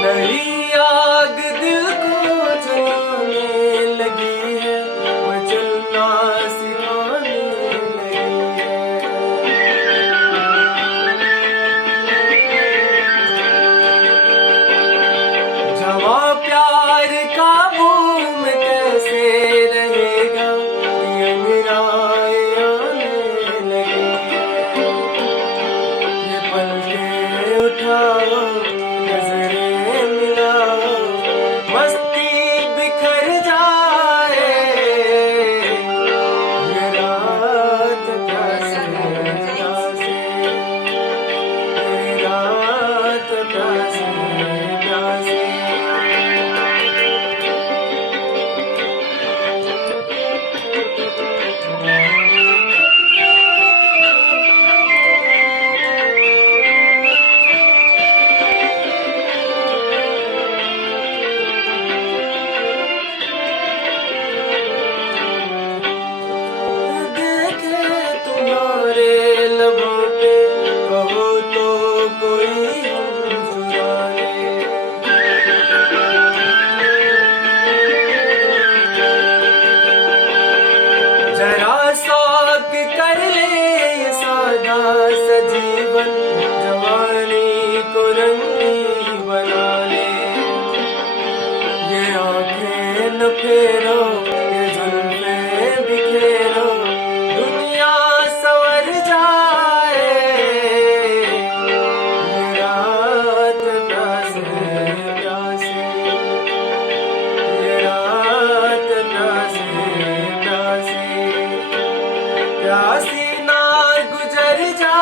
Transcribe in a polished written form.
नई आग दिल को जलाने लगी है, वो चलना सिखाने लगी है। जवा प्यार का भूम कैसे रहेगा, ये अंगराए आने लगी है। ये पलके उठाओ, नजरें मिलाओ, मस्ती बिखर जाए। ये रात प्यासे प्यासे, ये रात प्यासे प्यासे। जरा शौक कर ले ये सादा सजीवन, जवानी को रंगी बना ले। ये आंखें न फेरो, ये जुल्फे बिखेरो, दुनिया संवर जाए। ये रात प्यासे प्यासे, ये रात प्यासे प्यासे, प्यासी ना गुजर जा।